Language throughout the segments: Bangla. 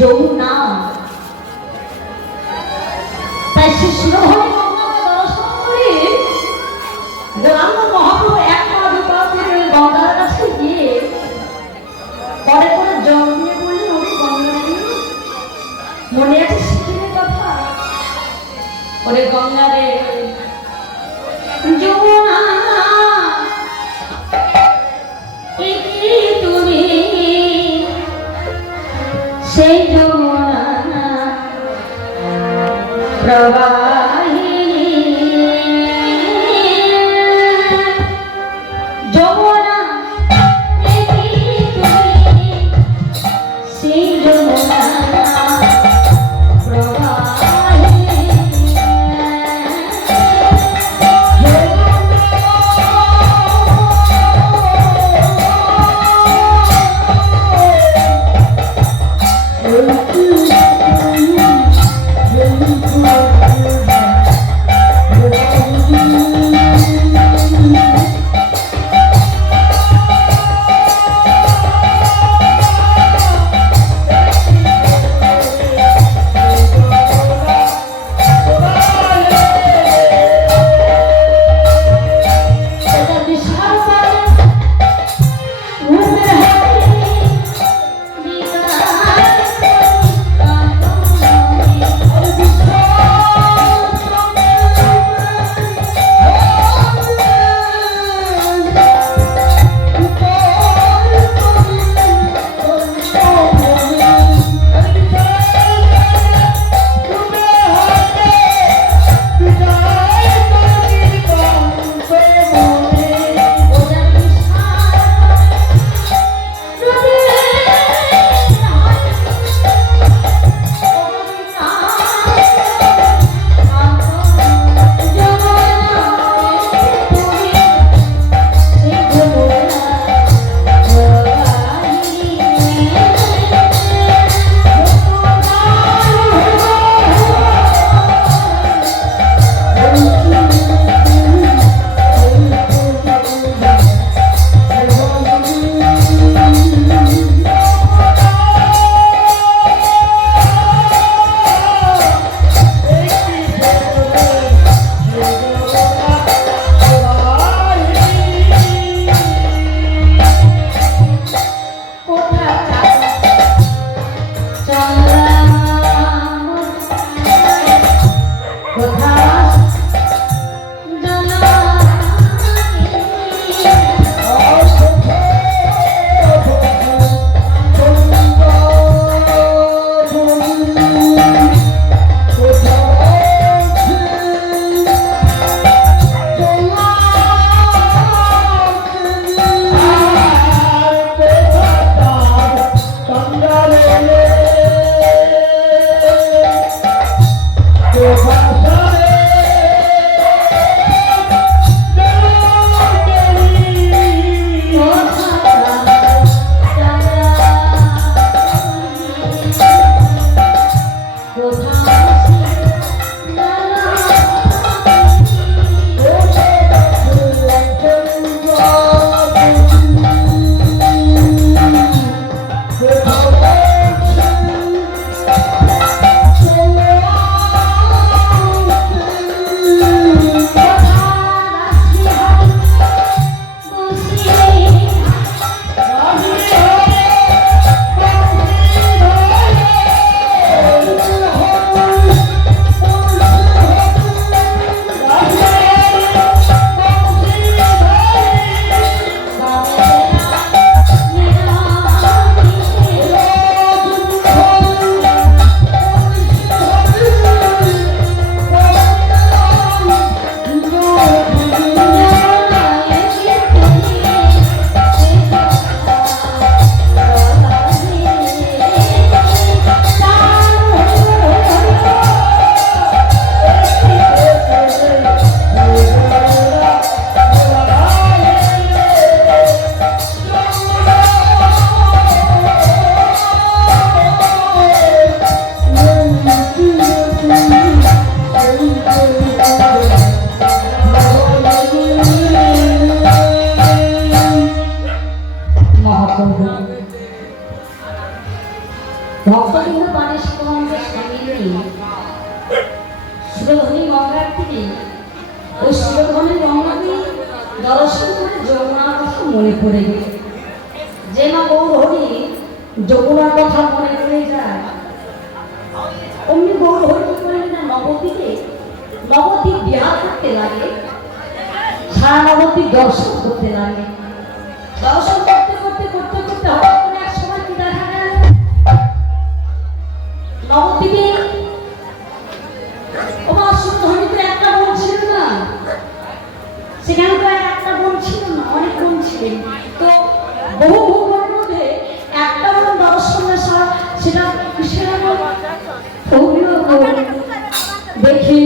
যমুনা তাই শিশুহরি গঙ্গাকে দর্শন করে রাম মহাপ্রভু এক পা দুপা করে গঙ্গার কাছে গিয়ে পরে করে জল দিয়ে বললে ওরে গঙ্গারে মনে আছে শিখিনের কথা ওরে গঙ্গারে যমুনা তুমি সেই যমুনা প্রবাহিনী যমুনা তুমি সেই যমুনা প্রবাহিনী ভক্তবৃন্দ পানে শিবঙ্গে সামিল নিয়ে সুরধনী গঙ্গার তীরে ওই সুরধনী গঙ্গাকে দর্শন করে যমুনার কথা মনে পড়ে গেল। যে মা গৌরহরি যমুনার কথা মনে পড়ে যায়, অমনি গৌরহরি কি করেন না নবদ্বীপ বিহার করতে লাগে, সারা নবদ্বীপ দর্শন করতে লাগে। দর্শন করতে করতে করতে করতে হঠাৎ করে এক সময় কি দেখা গেল, নবদ্বীপে ওমা সুরধনীতে একটা বোন ছিল না, সেখানে তো একটা বোন ছিল না, অনেক বোন ছিলেন। তো বহু বোনের মধ্যে একটা বোন দর্শনের সেটা কিসের দেখি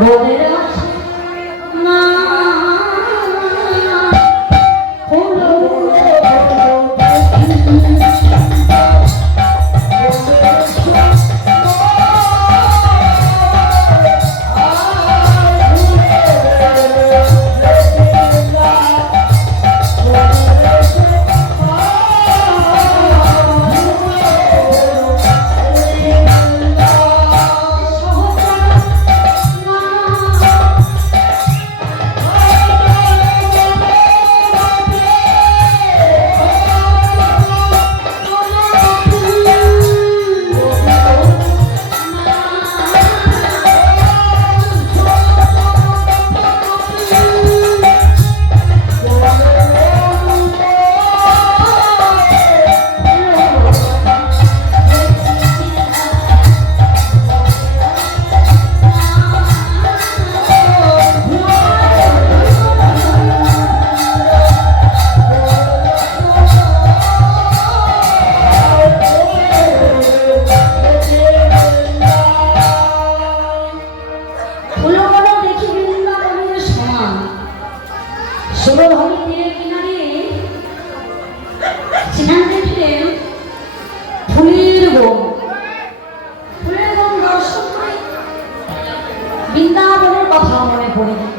বোনের না সুরধনী তীরের কিনারে সেখানে দেখলেন ফুলের বন দর্শন করে বৃন্দাবনের কথা মনে পড়ে গেল।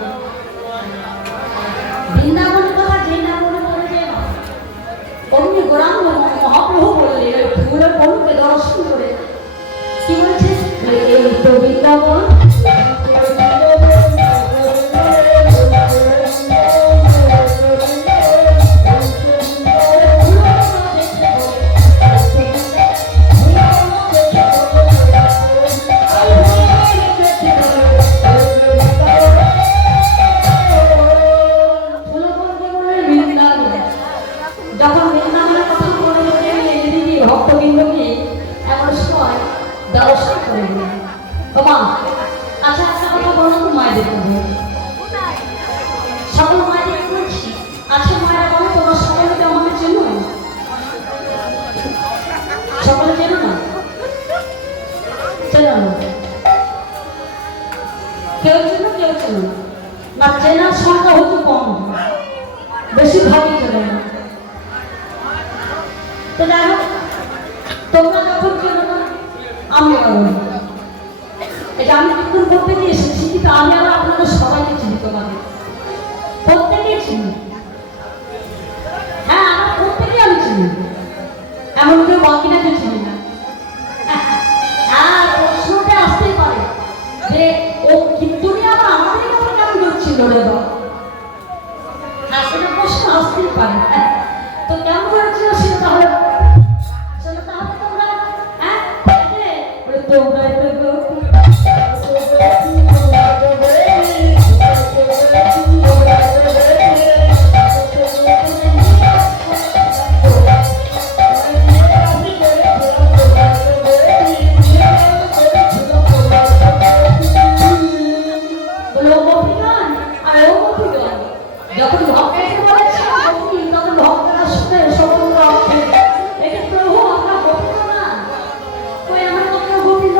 বৃন্দাবনের কথা যে না মনে পড়ে যায়, অমনি গৌরাঙ্গ মহাপ্রভু বললেন ফুলের বনকে দর্শন করে কি বলছে, এই তো বৃন্দাবন। যখন বৃন্দাবনের কথা মনে পড়ে গেলে দিদি ভক্তবৃন্দকে এমন সময় দর্শন করে দিলেন। বাবা আচ্ছা একটা কথা বলো তো মায়েদের বলবো, সকল মায়েদের বলছি, আচ্ছা মায়েরা বলো তোমরা সকলে তো আমাকে চেনো, সকলে চেনো না? চেনো না? কেউ চেনো কেউ চেনো না, চেনার সংখ্যা হচ্ছে কম, বেশিরভাগই চেনো না। তো যাই হোক, তোমরা যখন চেনো না আমি এটা আমি কীর্তন করতে গিয়ে এসেছি, কিন্তু আমি আর আপনাদের সবাইকে চিনি, তোমাদের প্রত্যেকেই চিনি। হ্যাঁ আমার প্রত্যেকেই আমি চিনি, এমন কেউ বাকি না যে চিনি না। হ্যাঁ প্রশ্নটা আসতেই পারে যে ও কীর্তনই আবার আমাদের কথা কেমন করছিল রে বা, হ্যাঁ সেটা প্রশ্ন আসতেই পারে। তো কেমন হয়েছিল সেটা তাহলে তোমরা হ্যাঁ তোমরা যখন ভক্তকে বলেছে তখন ভক্তরা শুনে সমগ্র এটা প্রভু আমরা গোপিত না, কই আমার কত গোপিত,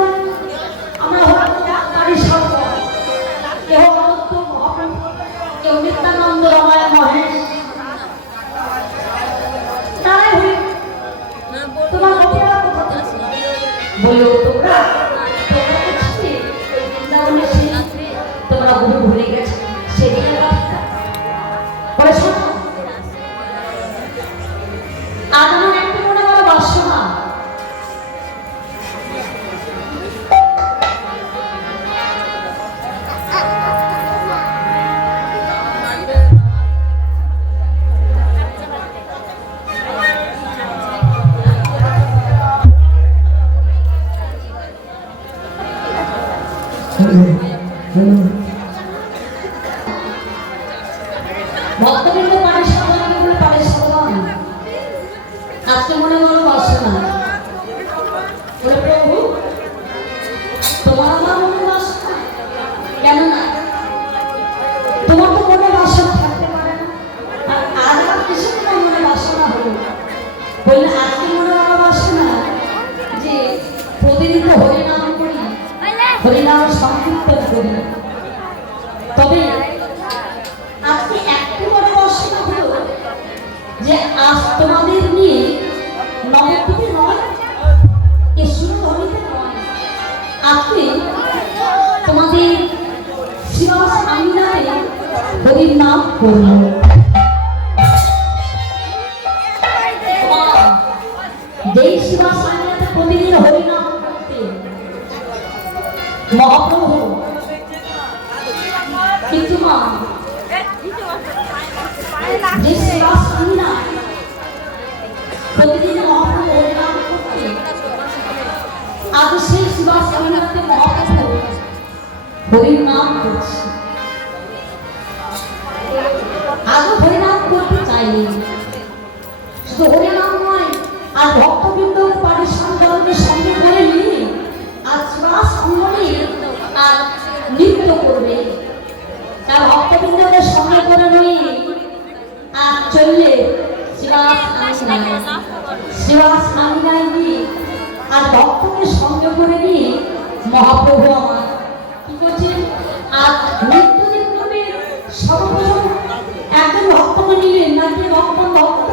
আমরা হয়তো ডাক্তারি সব কেউ অনন্ত মহাপ্রভু, কেউ নিত্যানন্দ রমায় মহেশ, তারাই হই তোমার গোপীরা বলো তোমরা তোমরা তো ছিলে ওই বৃন্দাবনের সেই তোমরা বহু ভুলে গেছো সেদিনের কথা। পরে শোনো আজ আমার একটু মনে বড় ভক্তবৃন্দ পারে সাধারণ বলে পারে সাধারণ আজকে মনে মনে বাসনা বলে প্রভু তোমার আমার মনে বাসনা কেন না তোমার তো মনে বাসনা থাকতে পারে না আর আজ আমার কিছু তোমার মনে বাসনা হলো বললে আজকে মনে মনে বাসনা যে প্রতিদিন তো হরিনাম করি হরিনাম সংকীর্তন করি তবে আজকে একটু বড় বাসনা হলো যে আজ তোমাদের নিয়ে নবদ্বীপে নয় কেশরধনীতে নয় আজকে তোমাদের শ্রীবাস আমিনারে হরির নাম করল যেই শ্রীবাস আমিনাতে প্রতিদিন হরিনাম করতে মহাপ্রভু কিন্তু মা যে শ্রীবাস আমিনা প্রতিদিন মহাপ্রভু হরিনাম করতে আজ সেই শ্রীবাস আমিনাতে মহাপ্রভু হরির নাম করছে আজও হরিনাম করতে চাইনি শুধু হরিনাম নয় আর ভক্তবৃন্দ পাড়ির সন্তানকে সঙ্গে করে নিয়ে আর শ্বাস অঙ্গনে আর নৃত্য করবে তার ভক্তবৃন্দকে সঙ্গে করে নিয়ে আর চললে শ্রীবাস আমিনায় গিয়ে আর ভক্তকে সঙ্গে করে নিয়ে মহাপ্রভু আমার কি করছেন আর নৃত্য যে করবে সর্বপ্রথম একজন ভক্তকে নিলেন নাকি ভক্ত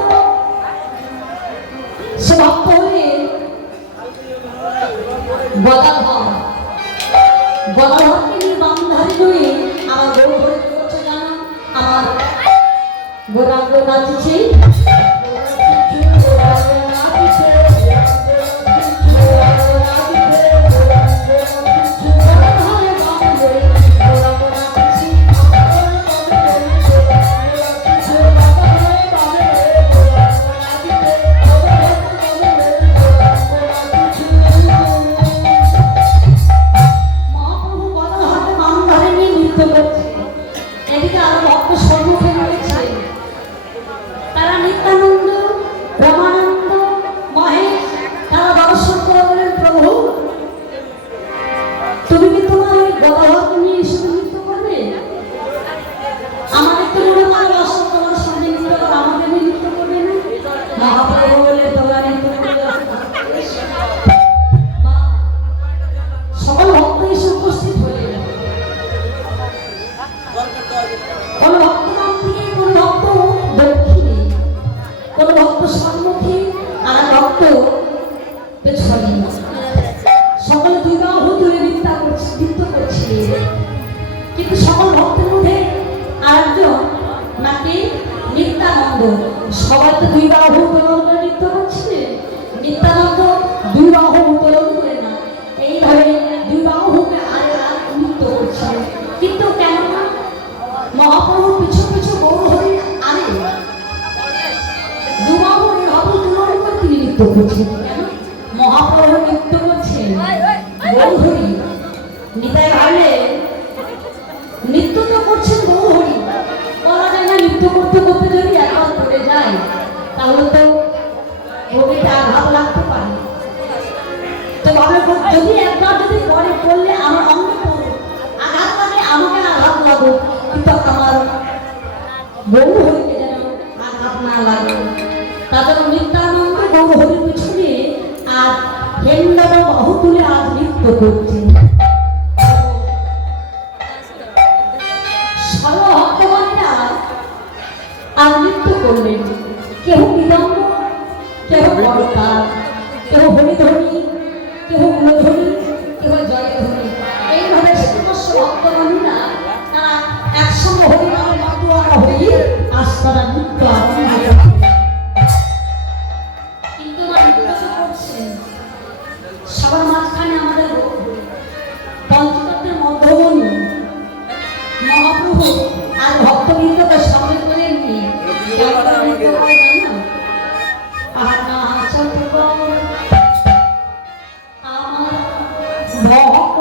সে ভক্ত হলে গদাধরকে নিয়ে বামধারী হয়ে আমার গরু ধরে করছে জানো আমার গৌরাঙ্গ নাচছে কিন্তু সকল ভক্তের মধ্যে আরেকজন নাকি নিত্যানন্দ সবাই তো দুই বাহু উত্তোলন করে নৃত্য করছে নিত্যানন্দ দুই বাহু উত্তোলন করে না এইভাবে দুই বাহুকে নৃত্য করছে কিন্তু কেন মহাপ্রভুর পিছু পিছু গৌর হরি আরে দু বাহু এইভাবে উত্তোলন করে তিনি নৃত্য করছেন কেন মহাপ্রভু নৃত্য করছেন গৌর হরি নিতাই ভাবলে নৃত্য তো করছেন গৌর হরি বলা যায় না নৃত্য করতে করতে যদি একবার পড়ে যায় তাহলে তো কবিতা আঘাত লাগতে পারে তো ভাবে যদি একবার যদি পরে পড়লে আমার অঙ্গ পড়ো আঘাত লাগে আমাকে আঘাত লাগো কিন্তু আমার গৌর হরিকে যেন আঘাত না লাগে তাদের নিত্যানন্দ গৌর হরির পিছনে আর হেন্দার বাহু তুলে আজ নৃত্য করছে আর নৃত্য করলেন কেহ বিলম্ব কেহ বড়কার কেহ হরিধ্বনি কেহ মূলধ্বনি কেহ জয়ধ্বনি এইভাবে সমস্ত ভক্তগণেরা তারা একসঙ্গে হরিনাম মাতোয়ারা হয়ে আজ তারা নৃত্য আরম্ভ কিন্তু নৃত্য করছেন সবার মাঝখানে আমাদের পঞ্চতত্ত্বের মধ্যমণি মহাপ্রভু আর ভক্তবৃন্দকে সঙ্গে করে নিয়ে আমার ভক্ত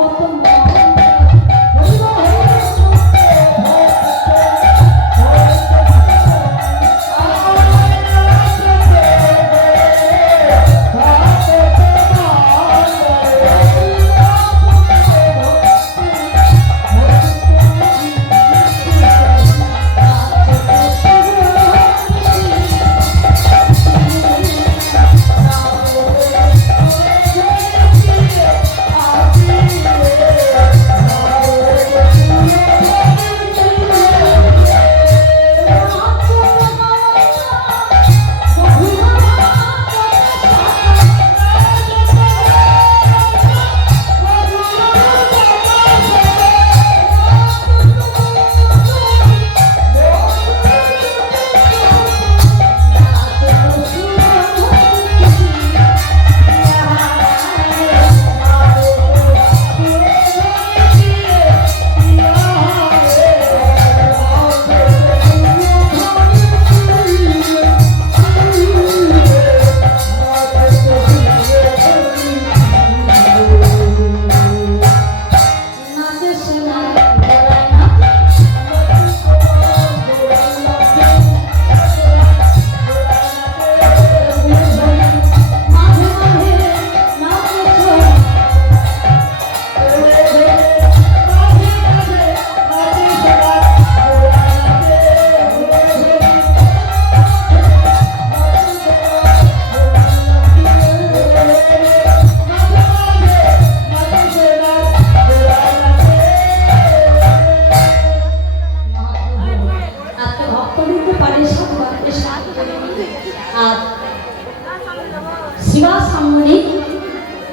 শিবা সামনে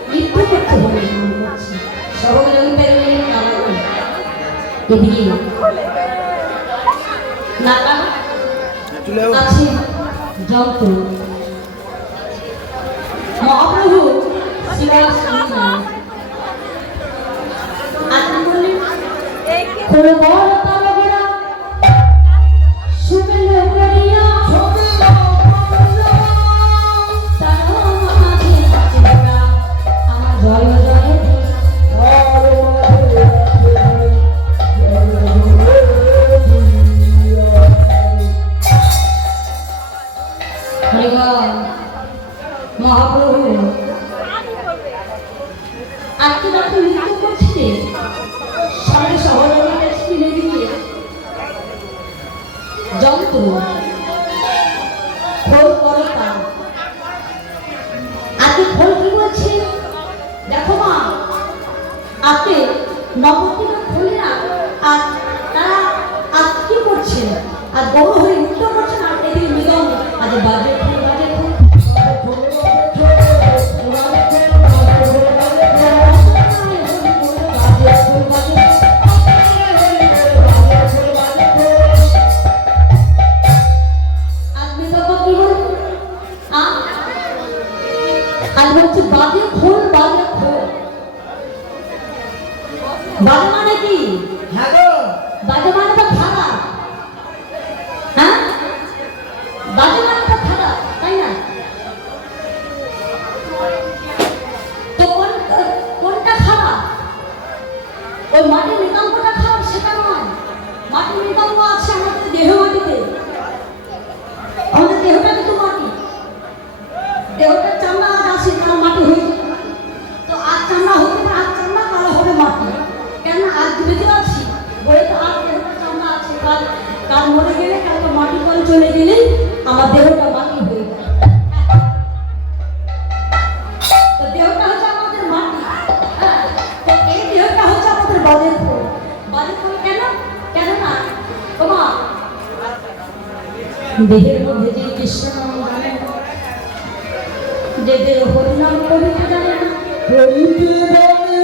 নৃত্য করতে হবে সহযোগিতার এদিকে নাকা আছে যন্ত্র মহাপ্রভু শিবা সামনে আপনি বললেন কোনো বড় তারকা সুবেল করিয়া মহাপ্রভু আজকে রাতে নৃত্য করছে সামনে শহরের মিলে দিয়ে যন্ত্র খোল করতা আজকে খোল কি বলছে দেখো মা আজকে নবদ্বীপের খোলে না আর তারা আজ কি করছে আর বড় হয়ে নৃত্য করছে না এদিকে মৃদং আজ বাজে বাজে বাজে খোল বাজে খোল বাজে মানে কি হ্যাঁ গো বাজে মানে তো খারাপ হ্যাঁ বাজে মানে তো খারাপ তাই না তো কোনটা খারাপ ওই মাটির মৃদঙ্গটা খারাপ সেটা নয় মাটির মৃদঙ্গ আছে আমাদের দেহ মাটিতে আমাদের দেহটা কিন্তু মাটি দেহটা চামড়া আজ আছে কারো মাটি হয়ে তো আজ চামড়া হতে পারে আজ চামড়া কারো হবে মাটি কেন আজ বেঁচে আছি বলে তো আজ দেহটা চামড়া আছে কাল মরে গেলে কালকে মাটি করে চলে গেলে আমার দেহটা মাটি হয়ে যায় তো দেহটা হচ্ছে আমাদের মাটি তো এই দেহটা হচ্ছে আমাদের বাজে খোল কেন কেন না তোমা দেহের মধ্যে যে কৃষ্ণ নাম জানে না যে দেহ হরিনাম করিতে জানে না করিতে জানে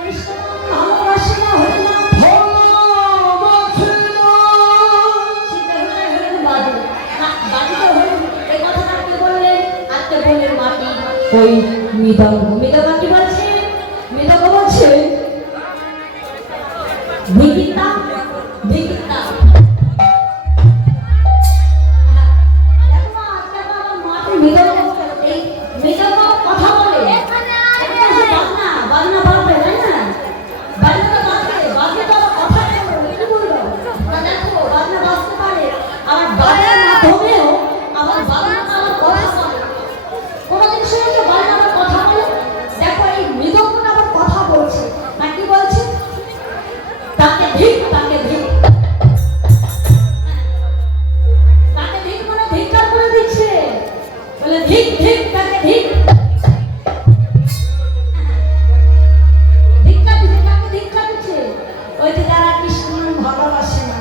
কৃষ্ণ ভালোবাসে না হরিনাম ভালোবাসে না সেটা হলে বাজে না বাজে তো হল এই কথাটা কে বললেন আজকে বললেন মাটি ওই মৃদঙ্গ কি বলছে মৃদঙ্গ বলছে ভিকিতা ভিকিতা কথা বলে বাজনা বাজবে তাই না বাজনা তো বাজবে তো কথা কি বলবো দেখো বাজনা বাজতে পারে আবার বাজনার মাধ্যমেও আবার বাজনা আমার কথা বলে কোনোদিন শুনেছো বাজনা আমার কথা বলে দেখো এই মৃদঙ্গটা আবার কথা বলছে না কি বলছে তাকে ভিক তাকে ভিক তাকে ভিক মানে ভিক্ষা করে দিচ্ছে বলে ভিক ভিক তাকে ভিক ওই যে যারা কৃষ্ণ ভালোবাসে না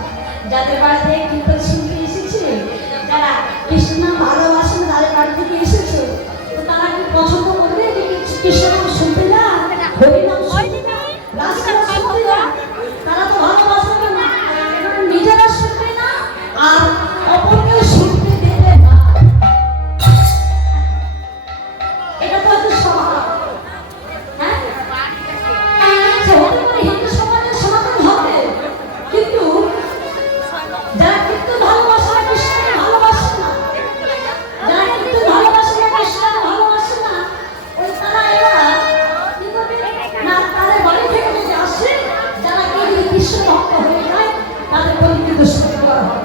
যাদের বাড়ি থেকে কীর্তন শুনতে এসেছে যারা কৃষ্ণ ভালোবাসে না তাদের বাড়ি থেকে এসেছে তো তারা কি পছন্দ করবে যে কৃষ্ণ নাম শুনতে না হরিনাম শুনতে না রাসলীলা শুনতে না তারা তো ভালোবাসবে না নিজেরা শুনবে না আর অপরকেও শুনতে দেবে না এটা তো একটা স্বভাব হ্যাঁ হিন্দু সমাজে সনাতন হবে কিন্তু যারা কিন্তু ভালোবাসে না কৃষ্ণকে ভালোবাসে না যারা কিন্তু ভালোবাসে না কৃষ্ণকে ভালোবাসে না ওই তারা এরা কি করবে না তাদের বাড়ি থেকে যদি আসে যারা কেউ যদি কৃষ্ণ ভক্ত হয়ে যায় তাদের প্রতি কিন্তু শুনতে করা হয়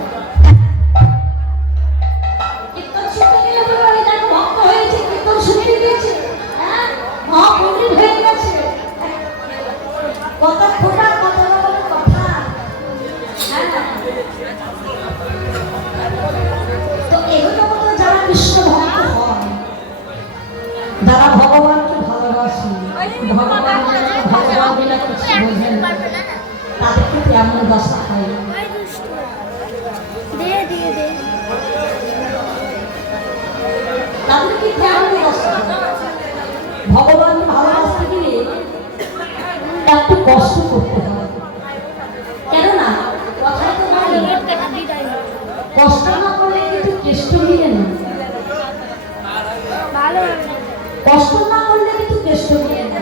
কীর্তন শুনতে গেলে বলে ওই দেখো ভক্ত হয়েছে কীর্তন শুনতে গিয়েছে হ্যাঁ মহাপণ্ডিত হয়ে গেছে কত খোটা কত রকমের কথা হ্যাঁ তো এগুলো মতো যারা কৃষ্ণ ভক্ত হয় যারা ভগবানকে ভালোবাসে ভগবান বিনা কিছু বোঝেন তাদের ক্ষেত্রে এমন দশা হয় তাদেরকে কেমন কষ্ট হয়? ভগবান ভালোবাসতে গেলে একটু কষ্ট করতে হয়। কেননা কথায় তো বলে কষ্ট না করলে কিন্তু কেষ্ট মিলে না। কষ্ট না করলে কিন্তু কেষ্ট মিলে না।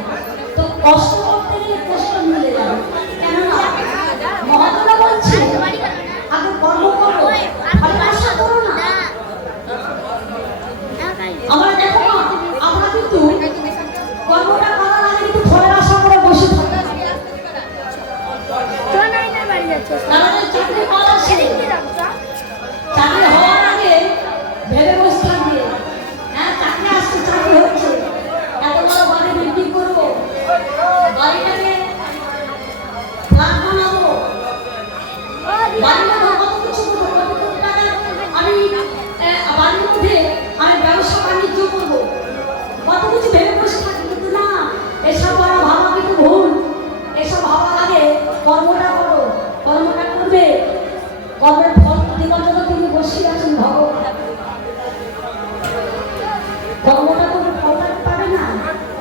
তো কষ্ট করতে গেলে কেষ্ট মিলে যাবে। কেননা মহাত্মা বলছে আগে কর্ম করো, ভালোবাসা করো না। আমরা দেখো না, আমরা কিন্তু কর্মটা করার আগে কিন্তু ফলের আশা করে বসে থাকি। আমাদের চাকরি পাওয়া চাকরি হওয়ার আগে ভেবে বসে থাকবে, হ্যাঁ চাকরি আসছে, চাকরি হচ্ছে, এত বড় বাড়ি বিক্রি করবো, বাড়িটাকে ফ্ল্যাট বানাবো, বাড়িটা কত কিছু করবো, কত কোটি টাকা আমি বাড়ির মধ্যে আমি ব্যবসা বাণিজ্য করবো, কত কিছু ভেবে বসে থাকি। কিন্তু না, এসব বড় ভাবা কিন্তু ভুল। এসব ভাবার আগে কর্মটা করো, কর্মটা করবে, কর্মের ফল দেওয়ার জন্য তিনি বসে আছেন ভগবান। কর্মটা করবে, ফলটা পাবে না,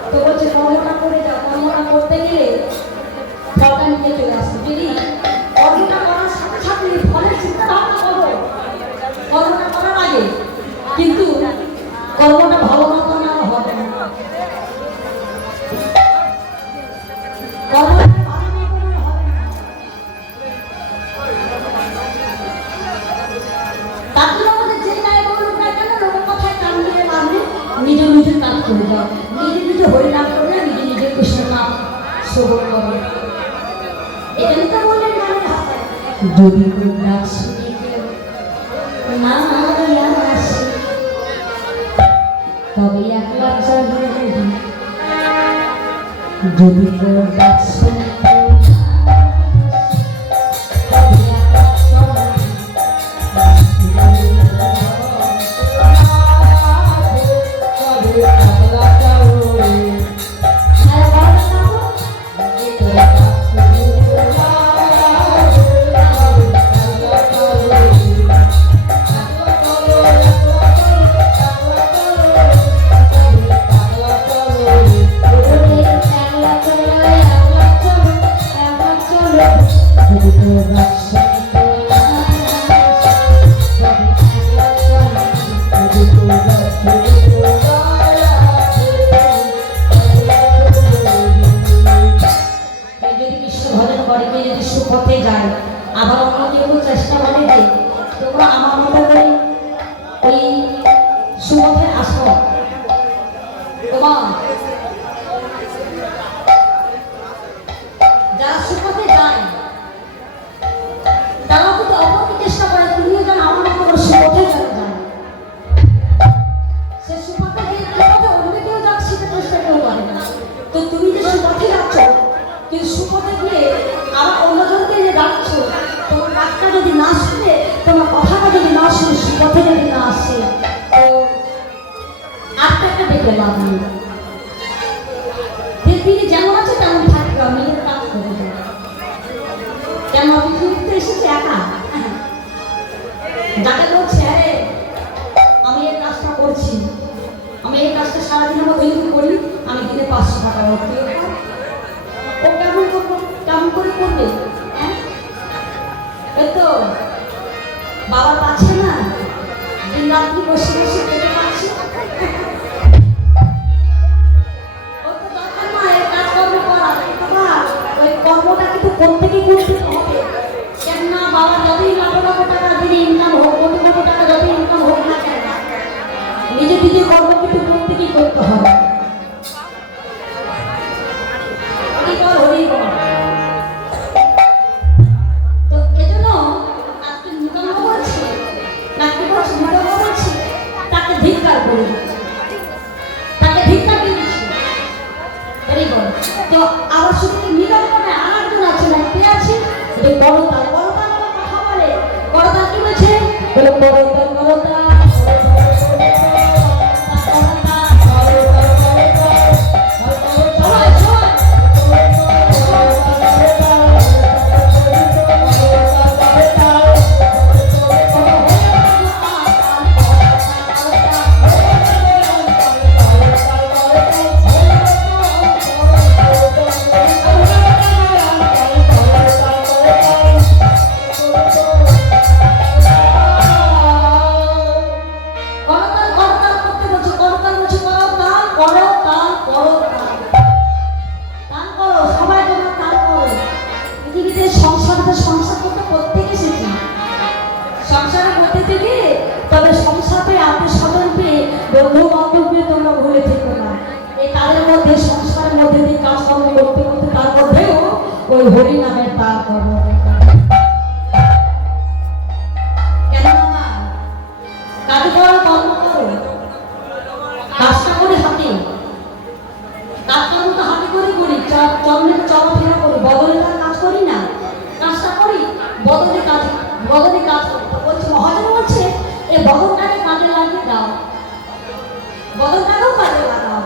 তো বলছে কর্মটা করে যাও। কর্মটা করতে গেলে ফলটা নিয়ে চলে আসবে। যদি কর্মটা করার সাথে সাথে ফলের চিন্তা ভাবনা করো কর্মটা করার আগে, কিন্তু কর্মটা ভালো না করলে আর হবে না। কর্মটা ভালো না করলে হবে না। তার জন্য আমাদের যে যাই বলুক না কেন, লোকের কথায় কান দিয়ে মারলে নিজে নিজে কাজ করে যাও, নিজে নিজে হরিনাম করলে নিজে নিজে কৃষ্ণ নাম শ্রবণ করো। এখানে তো বললেন গানের ভাষায়, যদি ডাক শুনে কেউ না আসে তবে একলা চলে, যদি কেউ ডাক শুনে কেউ তবে একলা চলে। সুপথে যায়, আবার অন্য কেউ চেষ্টা করে যে তোমরা আমার মতো করে ওই সুপথে আসো। তোমার যারা সুপথে যায় তারাও কিন্তু অপরকে চেষ্টা করে তুমিও যেন আমার মতো করে সুপথে যায়। সে সুপথে গিয়ে কিভাবে অন্য কেউ যাক সেটা চেষ্টা কেউ করে না। তো তুমি যে সুপথে যাচ্ছ, কিন্তু সুপথে গিয়ে আবার অন্যজনকে যে ডাকছো, তোমার ডাকটা যদি না শুনে, তোমার কথাটা যদি না শুনে, সুপথে যদি না আসে, তো আটটা দেখে লাভ নেই। পৃথিবী যেমন আছে তেমন থাকবে, নিজের কাজ করে যাবে। কেন পৃথিবীতে এসেছে একা, যাকে বলছে আরে আমি এই কাজটা করছি, আমি এই কাজটা সারাদিনের মধ্যে করি, আমি দিনে 500 টাকা ভর্তি ও কেমন করবো, কেমন করে করবে? এই তো বাবার পাচ্ছে না, দিন রাত্রি বসে বসে পেটে পাচ্ছে। ওর তো দরকার না এই কাজকর্ম করা, ওই কর্মটা কিন্তু প্রত্যেকেই করতে হবে। কেননা বাবা যতই লাখ লাখ টাকা দিনে ইনকাম হোক, কোটি কোটি টাকা যতই ইনকাম হোক না কেন, নিজে নিজে কর্ম কিন্তু প্রত্যেকেই করতে হবে। তো এজন্য আজকে নিগম বলছে, নাকি বলছে নিগম বলছে, তাকে ধিক্কার করে দিচ্ছে, তাকে ধিক্কার দিয়ে দিচ্ছে। Very good. তো আবার শুধু নিগম নয়, আর একজন আছে না, কে আছে? এই বড়তাল। বড়তাল কথা বলে, বড়তাল কি বলছে? বলে বড়তাল বড়তাল করো। কেন বাবা? কাজ করো, কর্ম করো, কাজটা করে হাতে, কাজটা তো হাতে করে করি, চলনে চলাফেরা করি, বদলে তার কাজ করি না, কাজটা করি, বদলে কাজ করি। তো বলছে মহাজন বলছে এই বদলটাকে কাজে লাগিয়ে দাও, বদলটাকেও কাজে লাগাও,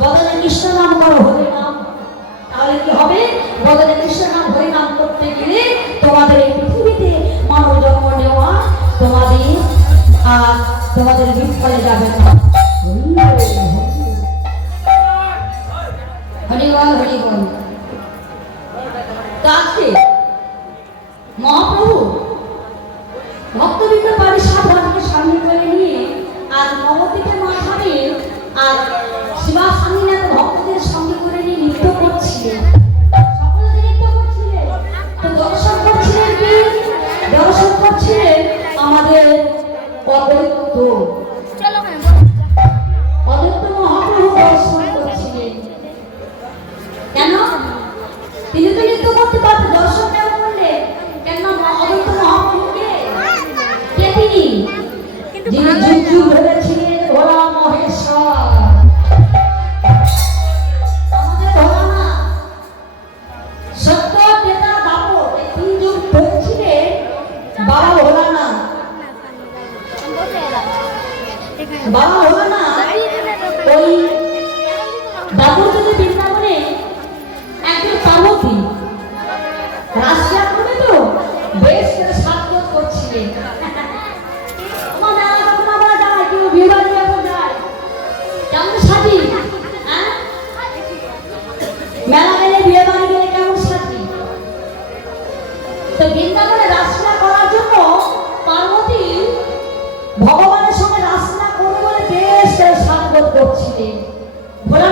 বদলে কৃষ্ণ নাম করো, হরে নাম। তাহলে কি হবে? বদলে কৃষ্ণ নাম হরে নাম করতে গেলে তোমাদের এই পৃথিবীতে মানব জন্ম নেওয়া তোমাদের বিফলে যাবে না। হরিবল হরিবল। তো আজকে মহাপ্রভু ভক্তবৃন্দ পারিষদকে সামনে করে নিয়ে আর নবদ্বীপে মাথাবে আর শিবা স্বামীনাথ ভক্তদের সঙ্গে করে নিয়ে নৃত্য করছিলেন। সকলে নৃত্য করছিলেন। তো দর্শন করছিলেন কি? দর্শন করছিলেন আমাদের অদ্বৈত মহাপ্রভু দর্শন করছিলেন। কেন? তিনি তো নৃত্য করতে পারতেন, দর্শন কেন করলেন? কেন? অদ্বৈত মহাপ্রভুকে কে তিনি? যিনি যুগ যুগ ধরে ছিলেন ভোলা মহেশ্বর। আমাদের ভোলানা সত্য ত্রেতা দাপর এই তিন যুগ ধরে ছিলেন বাবা ভোলানা। বাবা ভোলানা ওই দাপর যদি বৃন্দাবনে একজন পার্বতী রাশিয়া করে তো বেশ করে সাজগোজ করছিলেন। আমার মেলা যখন আমরা যাই, কেউ বিয়ে বাড়ি যখন যায় কেমন সাজি, হ্যাঁ মেলা গেলে বিয়ে বাড়ি গেলে কেমন সাজি। তো বৃন্দাবনে রাসলীলা করার জন্য পার্বতী ভগবানের সঙ্গে রাসলীলা করবে বলে বেশ করে সাজগোজ করছিলেন। ভোলা